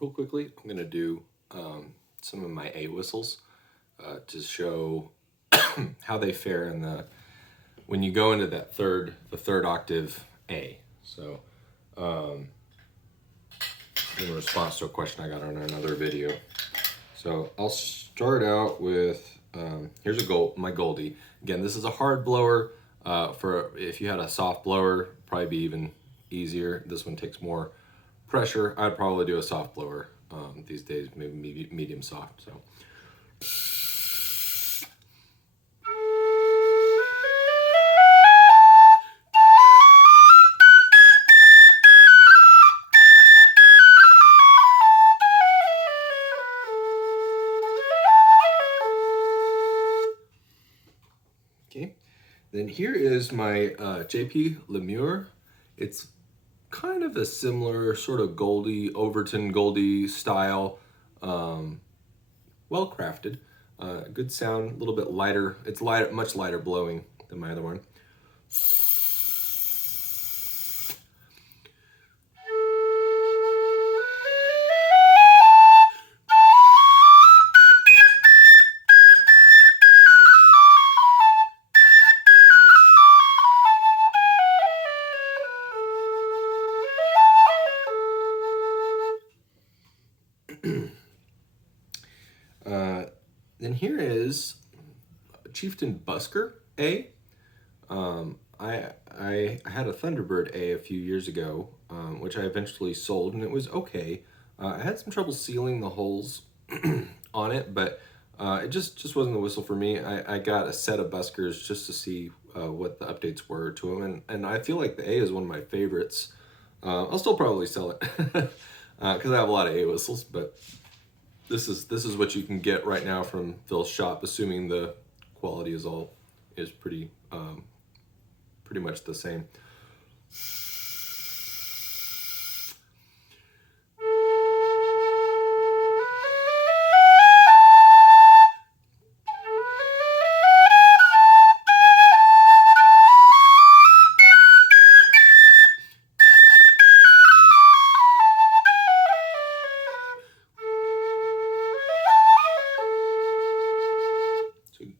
real quickly, I'm gonna do some of my A whistles to show how they fare in the when you go into that the third octave A. So in response to a question I got on another video. So I'll start out with here's my Goldie. Again, this is a hard blower. For if you had a soft blower, probably be even easier. This one takes more pressure. I'd probably do a soft blower these days, maybe medium soft. So. Okay, then here is my JP Meur. It's kind of a similar sort of Goldie, Overton Goldie style, well crafted, good sound, a little bit lighter. It's lighter, much lighter blowing than my other one. Then here is Chieftain Busker A. I had a Thunderbird A few years ago, which I eventually sold, and it was okay. I had some trouble sealing the holes on it, but it just wasn't the whistle for me. I got a set of Buskers just to see what the updates were to them, and I feel like the A is one of my favorites. I'll still probably sell it because I have a lot of A whistles, but this is what you can get right now from Phil's shop, assuming the quality is pretty much the same.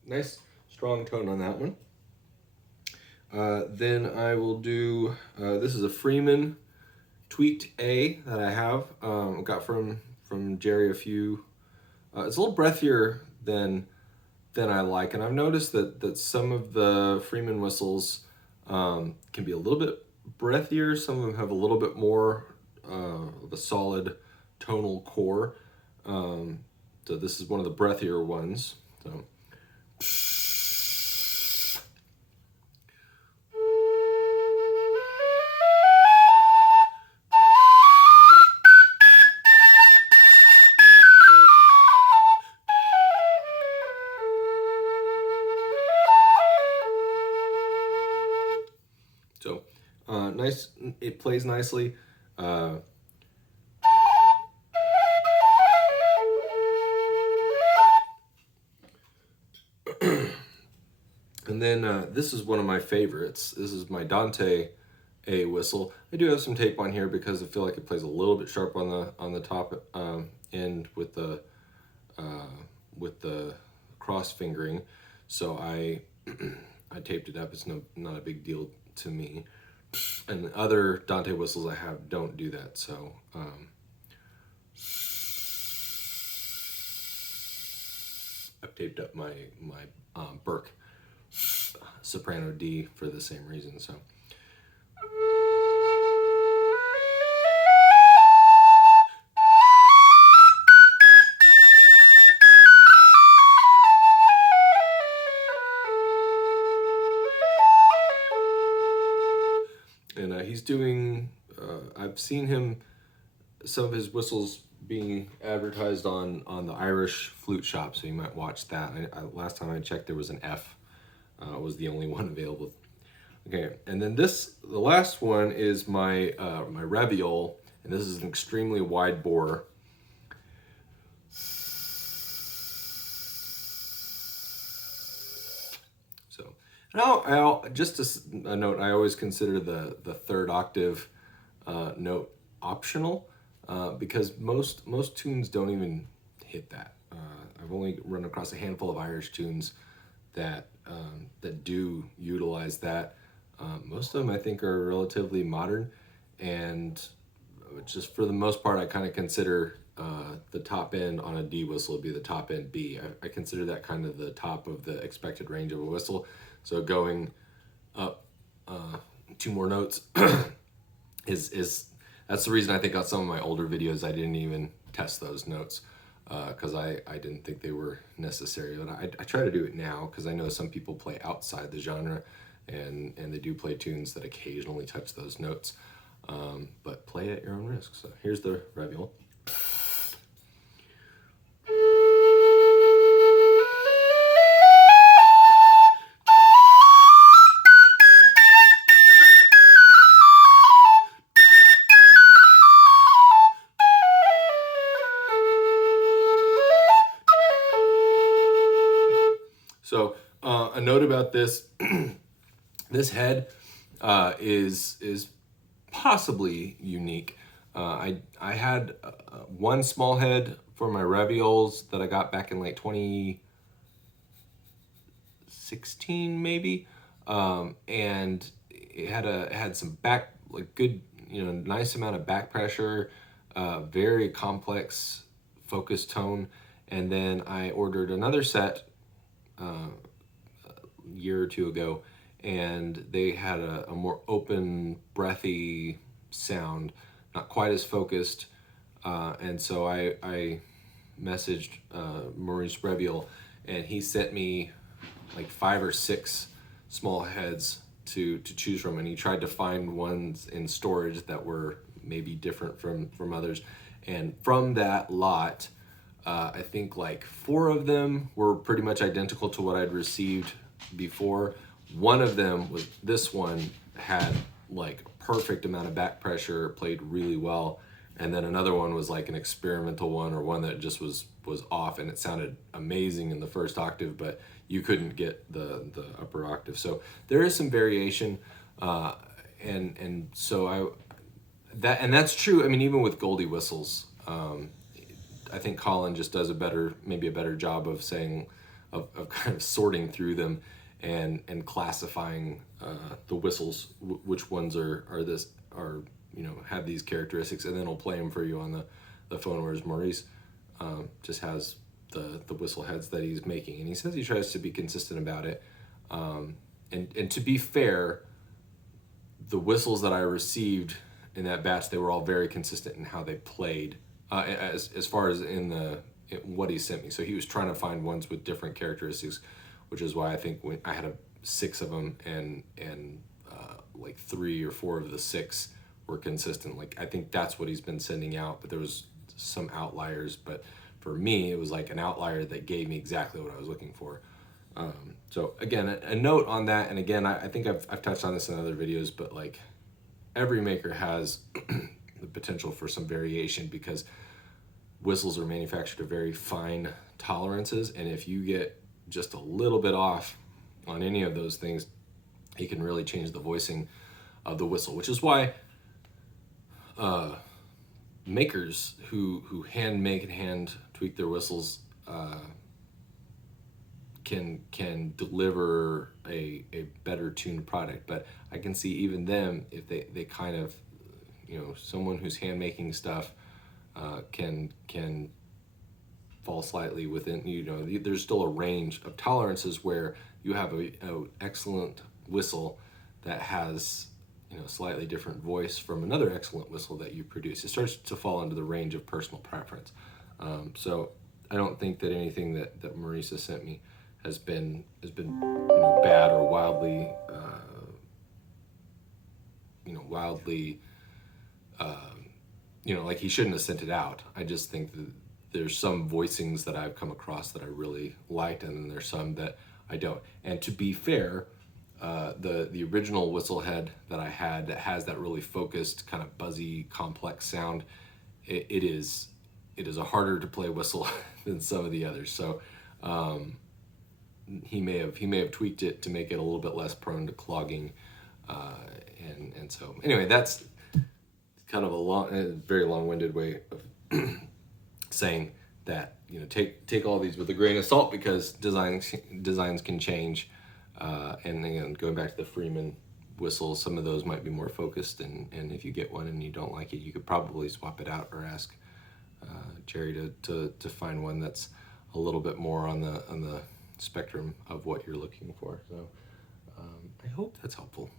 Nice strong tone on that one. Then I will do, this is a Freeman tweaked A that I have. Got from Jerry a few. It's a little breathier than I like, and I've noticed that some of the Freeman whistles can be a little bit breathier. Some of them have a little bit more of a solid tonal core. So this is one of the breathier ones. So. So nice, it plays nicely. And then this is one of my favorites. This is my Dante A whistle. I do have some tape on here because I feel like it plays a little bit sharp on the top end with the cross fingering. So I I taped it up. It's not a big deal to me. And other Dante whistles I have don't do that. So I've taped up my Burke soprano D for the same reason. So. And he's doing, I've seen him, some of his whistles being advertised on the Irish Flute Shop, so you might watch that. Last time I checked, there was an F, was the only one available. Okay, and then the last one is my my Reviol, and this is an extremely wide bore. So, I'll just a note, I always consider the third octave note optional. because most tunes don't even hit that. I've only run across a handful of Irish tunes that do utilize that. Most of them I think are relatively modern, and just for the most part, I kind of consider the top end on a D whistle would be the top end B. I consider that kind of the top of the expected range of a whistle. So going up two more notes is that's the reason I think on some of my older videos I didn't even test those notes, because I didn't think they were necessary. But I try to do it now because I know some people play outside the genre, and they do play tunes that occasionally touch those notes. But play at your own risk. So here's the Reviol. So a note about this, this head is possibly unique. I had one small head for my Reviols that I got back in like 2016 maybe, and it had some back, like good, nice amount of back pressure, very complex focus tone. And then I ordered another set a year or two ago, and they had a more open, breathy sound, not quite as focused. And so I messaged Maurice Reviol, and he sent me like 5 or 6 small heads to choose from, and he tried to find ones in storage that were maybe different from others. And from that lot, I think like 4 of them were pretty much identical to what I'd received before. One of them was, this one had like perfect amount of back pressure, played really well. And then another one was like an experimental one, or one that just was off, and it sounded amazing in the first octave, but you couldn't get the upper octave. So there is some variation, and so that's true. I mean, even with Goldie whistles, I think Colin just does maybe a better job of saying, of kind of sorting through them and classifying the whistles, which ones are have these characteristics, and then he'll play them for you on the phone. Whereas Maurice just has the whistle heads that he's making, and he says he tries to be consistent about it. And to be fair, the whistles that I received in that batch, they were all very consistent in how they played, as far as what he sent me. So he was trying to find ones with different characteristics, which is why I think when I had 6 of them, and like 3 or 4 of the 6 were consistent. Like, I think that's what he's been sending out, but there was some outliers. But for me, it was like an outlier that gave me exactly what I was looking for. So again, a note on that, and again, I think I've touched on this in other videos, but like every maker has the potential for some variation, because whistles are manufactured to very fine tolerances, and if you get just a little bit off on any of those things, it can really change the voicing of the whistle, which is why makers who hand make and hand tweak their whistles can deliver a better tuned product. But I can see even them, if they kind of, someone who's hand making stuff can fall slightly within, there's still a range of tolerances where you have a excellent whistle that has slightly different voice from another excellent whistle that you produce. It starts to fall into the range of personal preference. So I don't think that anything that Marisa sent me has been bad or wildly like he shouldn't have sent it out. I just think that there's some voicings that I've come across that I really liked, and then there's some that I don't. And to be fair, the original whistle head that I had that has that really focused, kind of buzzy, complex sound, it is a harder to play whistle than some of the others. So he may have tweaked it to make it a little bit less prone to clogging, and so anyway, that's kind of a very long-winded way of saying that, you know, take all these with a grain of salt, because designs can change. And again, going back to the Freeman whistles, some of those might be more focused, and if you get one and you don't like it, you could probably swap it out or ask Jerry to find one that's a little bit more on the spectrum of what you're looking for. So I hope that's helpful.